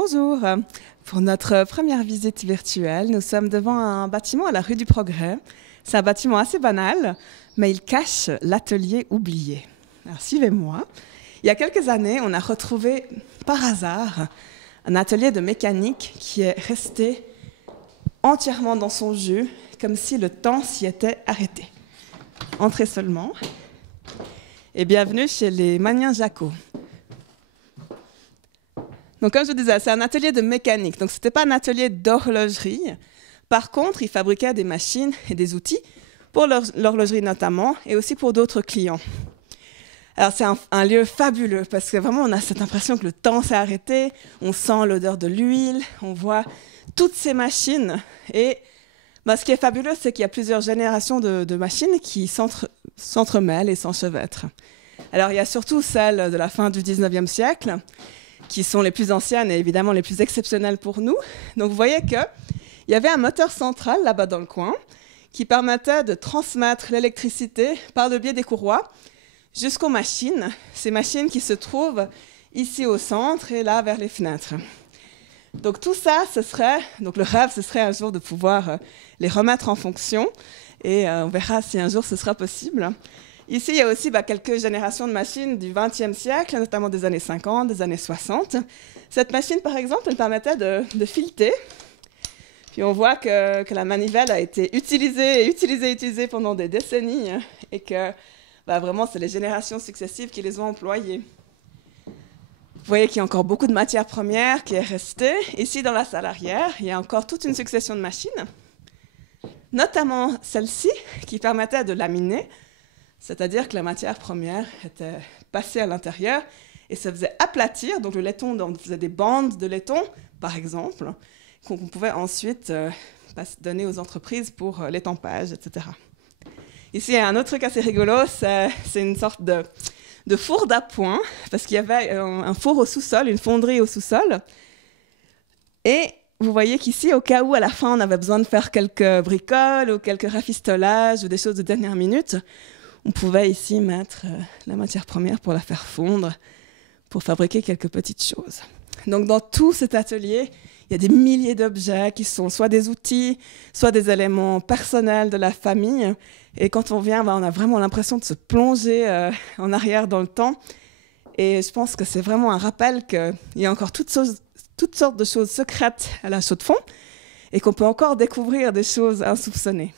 Bonjour. Pour notre première visite virtuelle, nous sommes devant un bâtiment à la rue du Progrès. C'est un bâtiment assez banal, mais il cache l'atelier oublié. Alors suivez-moi. Il y a quelques années, on a retrouvé par hasard un atelier de mécanique qui est resté entièrement dans son jus, comme si le temps s'y était arrêté. Entrez seulement. Et bienvenue chez les Magnin-Jacot. Donc, comme je vous disais, c'est un atelier de mécanique. Donc, ce n'était pas un atelier d'horlogerie. Par contre, ils fabriquaient des machines et des outils pour l'horlogerie notamment, et aussi pour d'autres clients. Alors, c'est un lieu fabuleux, parce que vraiment, on a cette impression que le temps s'est arrêté, on sent l'odeur de l'huile, on voit toutes ces machines. Et ce qui est fabuleux, c'est qu'il y a plusieurs générations de machines qui s'entremêlent et s'enchevêtrent. Alors, il y a surtout celles de la fin du 19e siècle, qui sont les plus anciennes et évidemment les plus exceptionnelles pour nous. Donc vous voyez qu'il y avait un moteur central là-bas dans le coin qui permettait de transmettre l'électricité par le biais des courroies jusqu'aux machines, ces machines qui se trouvent ici au centre et là vers les fenêtres. Donc tout ça, le rêve, ce serait un jour de pouvoir les remettre en fonction et on verra si un jour ce sera possible. Ici, il y a aussi quelques générations de machines du XXe siècle, notamment des années 50, des années 60. Cette machine, par exemple, elle permettait de fileter. Puis on voit que la manivelle a été utilisée pendant des décennies et que vraiment, c'est les générations successives qui les ont employées. Vous voyez qu'il y a encore beaucoup de matières premières qui est restée. Ici, dans la salle arrière, il y a encore toute une succession de machines, notamment celle-ci, qui permettait de laminer. C'est-à-dire que la matière première était passée à l'intérieur et ça faisait aplatir. Donc le laiton, on faisait des bandes de laiton, par exemple, qu'on pouvait ensuite donner aux entreprises pour l'étampage, etc. Ici, il y a un autre truc assez rigolo, c'est une sorte de four d'appoint, parce qu'il y avait un four au sous-sol, une fonderie au sous-sol. Et vous voyez qu'ici, au cas où, à la fin, on avait besoin de faire quelques bricoles ou quelques rafistolages ou des choses de dernière minute, on pouvait ici mettre la matière première pour la faire fondre, pour fabriquer quelques petites choses. Donc dans tout cet atelier, il y a des milliers d'objets qui sont soit des outils, soit des éléments personnels de la famille. Et quand on vient, on a vraiment l'impression de se plonger en arrière dans le temps. Et je pense que c'est vraiment un rappel qu'il y a encore toutes sortes de choses secrètes à la chaux de fond et qu'on peut encore découvrir des choses insoupçonnées.